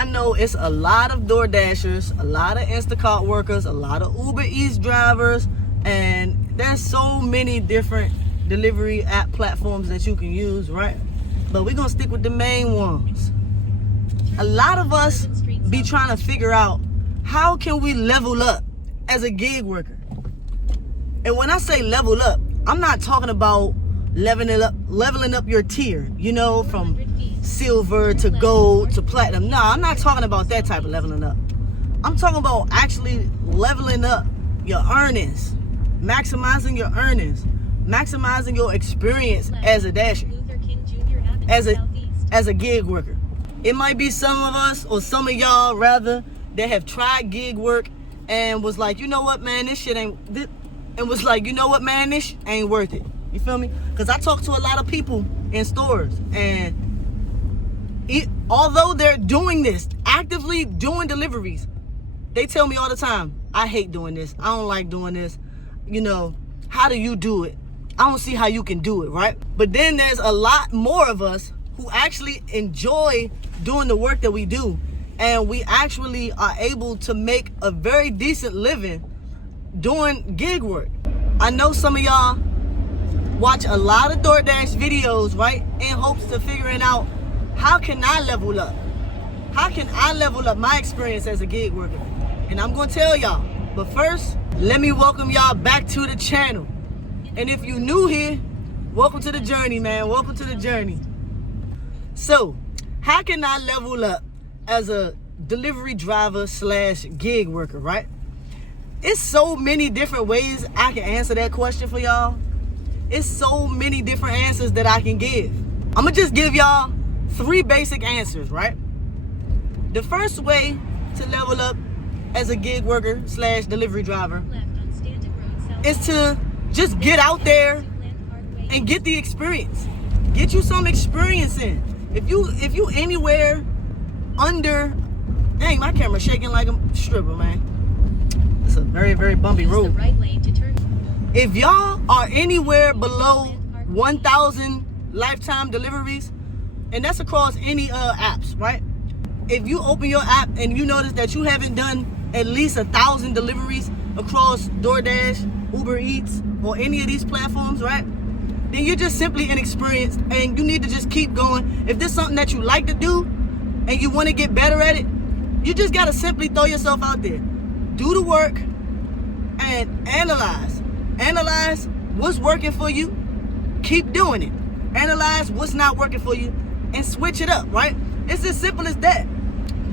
I know it's a lot of DoorDashers, a lot of Instacart workers, a lot of Uber Eats drivers, and there's so many different delivery app platforms that you can use, right? But we're gonna stick with the main ones. A lot of us be trying to figure out, how can we level up as a gig worker? And when I say level up, I'm not talking about leveling up your tier, from silver to gold to platinum. No, I'm not talking about that type of leveling up. I'm talking about actually leveling up your earnings, maximizing your earnings, maximizing your experience as a dasher, as a gig worker. It might be some of us, or some of y'all rather, that have tried gig work and was like, this shit ain't, and was like, this ain't worth it. You feel me? Because I talk to a lot of people in stores, and although they're doing this, actively doing deliveries, they tell me all the time, I hate doing this. I don't like doing this. How do you do it? I don't see how you can do it, right? But then there's a lot more of us who actually enjoy doing the work that we do, and we actually are able to make a very decent living doing gig work. I know some of y'all watch a lot of DoorDash videos, right, in hopes to figuring out, how can I level up? How can I level up my experience as a gig worker? And I'm gonna tell y'all, but first, let me welcome y'all back to the channel. And if you new here, welcome to the journey, man. Welcome to the journey. So, how can I level up as a delivery driver / gig worker, right? It's so many different ways I can answer that question for y'all. It's so many different answers that I can give. I'm gonna just give y'all 3 basic answers, right? The first way to level up as a gig worker / delivery driver is to just get out there and get the experience. Get you some experience in. If you anywhere under, dang, my camera's shaking like a stripper, man. It's a very, very bumpy road. If y'all are anywhere below 1,000 lifetime deliveries, and that's across any apps, right? If you open your app and you notice that you haven't done at least 1,000 deliveries across DoorDash, Uber Eats, or any of these platforms, right? Then you're just simply inexperienced, and you need to just keep going. If there's something that you like to do and you want to get better at it, you just got to simply throw yourself out there. Do the work and analyze. Analyze what's working for you. Keep doing it. Analyze what's not working for you and switch it up, right? It's as simple as that.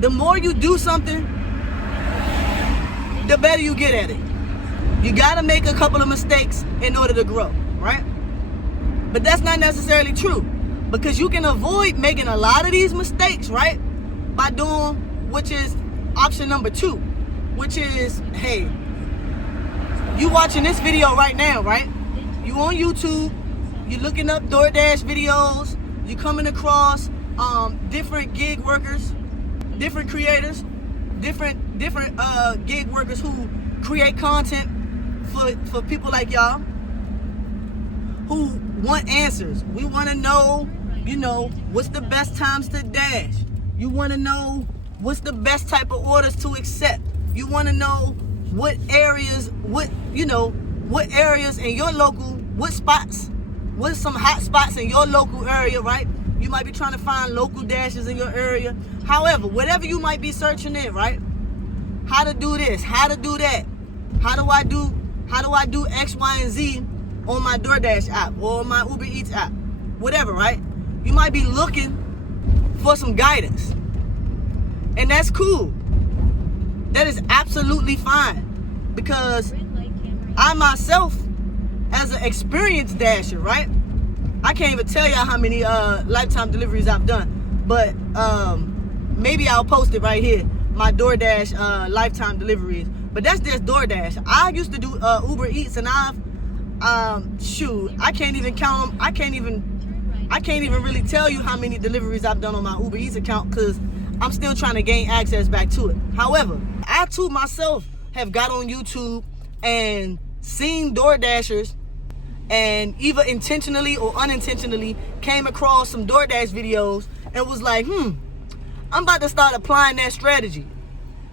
The more you do something, the better you get at it. You got to make a couple of mistakes in order to grow, right? But that's not necessarily true, because you can avoid making a lot of these mistakes, right, by doing, which is option number 2, which is, hey, you watching this video right now, right? You on YouTube, you looking up DoorDash videos, you coming across different gig workers, different creators, different gig workers who create content for people like y'all who want answers. We want to know, what's the best times to dash. You want to know what's the best type of orders to accept. You want to know what areas in your local, what's some hot spots in your local area, right? You might be trying to find local dashes in your area. However, whatever you might be searching in, right? How to do this, how to do that. How do I do X, Y, and Z on my DoorDash app or my Uber Eats app? Whatever, right? You might be looking for some guidance. And that's cool. That is absolutely fine. Because I myself, as an experienced dasher, right? I can't even tell y'all how many lifetime deliveries I've done. But maybe I'll post it right here. My DoorDash lifetime deliveries. But that's just DoorDash. I used to do Uber Eats, and I've I can't even count them. I can't even really tell you how many deliveries I've done on my Uber Eats account, because I'm still trying to gain access back to it. However, I too myself have got on YouTube and seen DoorDashers, and either intentionally or unintentionally came across some DoorDash videos and was like, I'm about to start applying that strategy.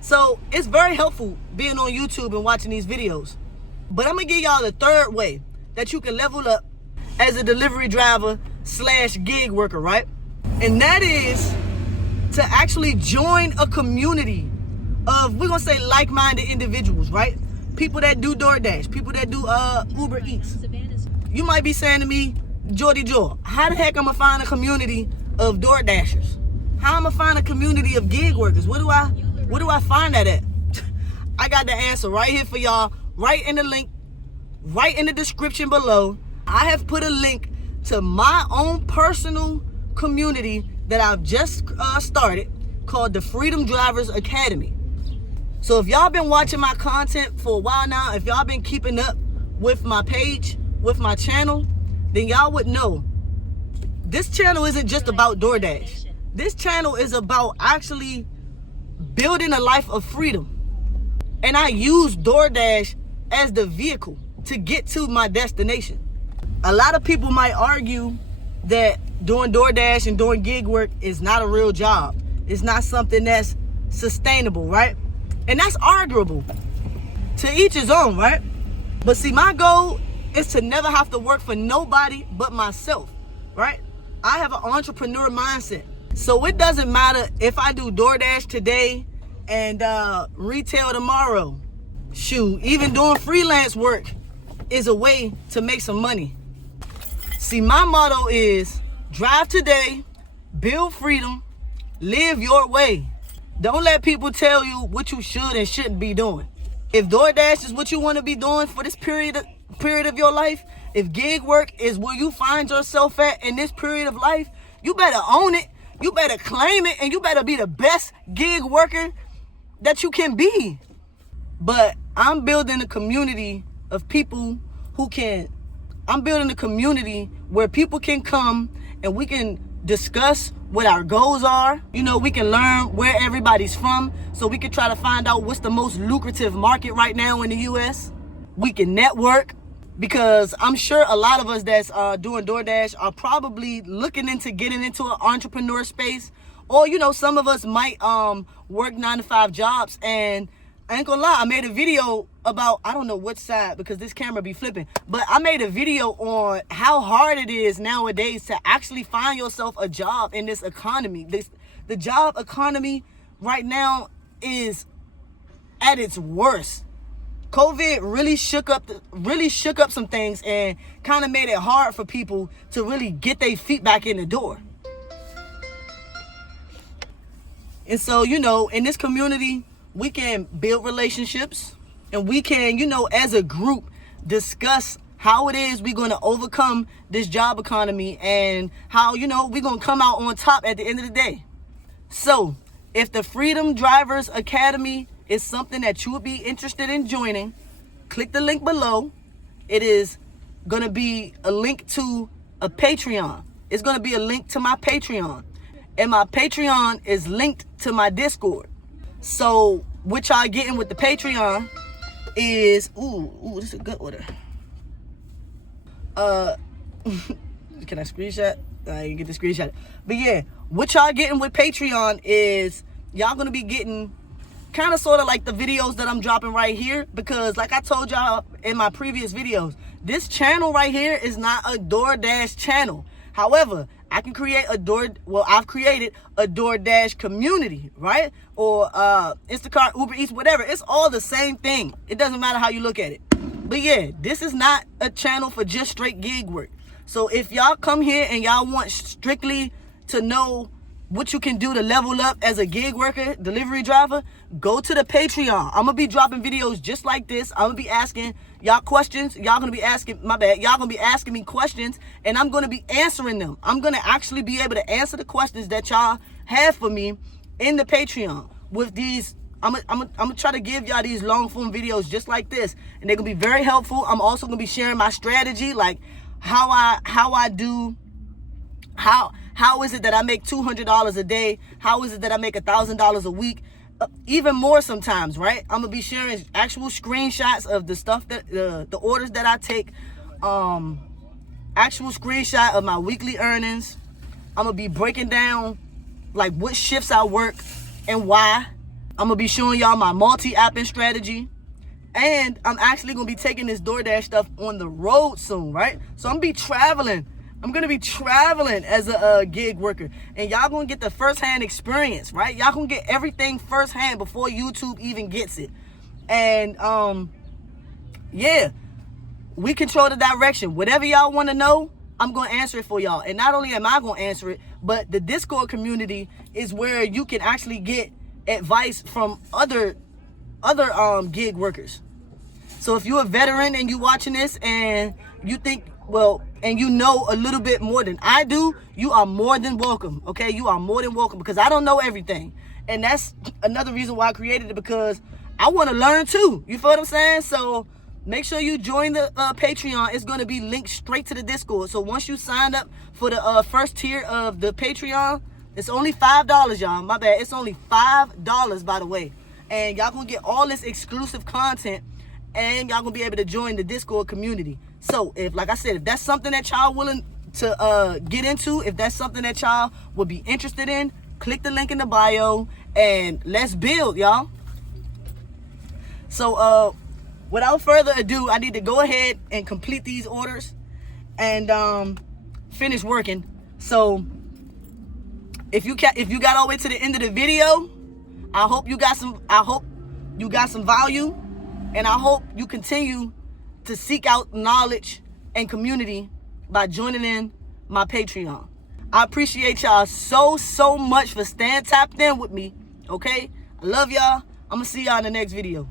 So it's very helpful being on YouTube and watching these videos. But I'm going to give y'all the third way that you can level up as a delivery driver / gig worker, right? And that is to actually join a community of, we're going to say, like-minded individuals, right? People that do Doordash, people that do Uber Eats. You might be saying to me, Jordy Joe, how the heck I'm going to find a community of DoorDashers? How I'm going to find a community of gig workers? Where do I find that at? I got the answer right here for y'all, right in the link, right in the description below. I have put a link to my own personal community that I've just started called the Freedom Drivers Academy. So if y'all been watching my content for a while now, if y'all been keeping up with my page, with my channel, then y'all would know this channel isn't just about DoorDash. This channel is about actually building a life of freedom. And I use DoorDash as the vehicle to get to my destination. A lot of people might argue that doing DoorDash and doing gig work is not a real job. It's not something that's sustainable, right? And that's arguable. To each his own, right? But see, my goal is to never have to work for nobody but myself, right? I have an entrepreneur mindset. So it doesn't matter if I do DoorDash today and retail tomorrow. Shoot, even doing freelance work is a way to make some money. See, my motto is drive today, build freedom, live your way. Don't let people tell you what you should and shouldn't be doing. If DoorDash is what you want to be doing for this period of your life, if gig work is where you find yourself at in this period of life, you better own it, you better claim it, and you better be the best gig worker that you can be. But I'm building a community of people I'm building a community where people can come and we can discuss what our goals are. You know, we can learn where everybody's from so we can try to find out what's the most lucrative market right now in the US. We can network because I'm sure a lot of us that's doing DoorDash are probably looking into getting into an entrepreneur space. Or, you know, some of us might work 9-to-5 jobs. And I ain't gonna lie, I made a video about, I don't know which side because this camera be flipping, but I made a video on how hard it is nowadays to actually find yourself a job in this economy. The job economy right now is at its worst. COVID really shook up some things and kind of made it hard for people to really get their feet back in the door. And so, you know, in this community, we can build relationships and we can, you know, as a group, discuss how it is we're going to overcome this job economy and how, you know, we're going to come out on top at the end of the day. So if the Freedom Drivers Academy is something that you would be interested in joining, click the link below. It is going to be a link to a Patreon. It's going to be a link to my Patreon. And my Patreon is linked to my Discord. So what y'all getting with the Patreon is, this is a good order. Can I screenshot? You get the screenshot. But yeah, what y'all getting with Patreon is y'all gonna be getting kind of sort of like the videos that I'm dropping right here, because like I told y'all in my previous videos, this channel right here is not a DoorDash channel. However, I've created a DoorDash community, right? Or Instacart, Uber Eats, whatever. It's all the same thing. It doesn't matter how you look at it. But yeah, this is not a channel for just straight gig work. So if y'all come here and y'all want strictly to know what you can do to level up as a gig worker, delivery driver, go to the Patreon. I'm going to be dropping videos just like this. I'm going to be asking y'all questions. Y'all going to be asking me questions, and I'm going to be answering them. I'm going to actually be able to answer the questions that y'all have for me in the Patreon with these. I'm gonna try to give y'all these long form videos just like this, and they're going to be very helpful. I'm also going to be sharing my strategy, like how is it that I make $200 a day? How is it that I make $1,000 a week? Even more sometimes, right? I'm gonna be sharing actual screenshots of the stuff that the orders that I take, actual screenshot of my weekly earnings. I'm gonna be breaking down like what shifts I work and why. I'm gonna be showing y'all my multi-apping strategy. And I'm actually gonna be taking this DoorDash stuff on the road soon, right? So I'm gonna be traveling. I'm gonna be traveling as a gig worker, and y'all gonna get the first-hand experience, right? Y'all gonna get everything firsthand before YouTube even gets it. And yeah, we control the direction. Whatever y'all want to know, I'm gonna answer it for y'all. And not only am I gonna answer it, but the Discord community is where you can actually get advice from other gig workers. So if you're a veteran and you watching this and you think, well, and you know a little bit more than I do, you are more than welcome, okay? You are more than welcome, because I don't know everything. And that's another reason why I created it, because I want to learn too. You feel what I'm saying? So make sure you join the Patreon. It's going to be linked straight to the Discord. So once you sign up for the first tier of the Patreon, it's only $5, y'all. My bad. It's only $5, by the way. And y'all going to get all this exclusive content, and y'all going to be able to join the Discord community. So, if, like I said, if that's something that y'all willing to get into, if that's something that y'all would be interested in, click the link in the bio, and let's build, y'all. So, without further ado, I need to go ahead and complete these orders and finish working. So, if you got all the way to the end of the video, I hope you got some value, and I hope you continue to seek out knowledge and community by joining in my Patreon. I appreciate y'all so much for staying tapped in with me, okay? I love y'all. I'm gonna see y'all in the next video.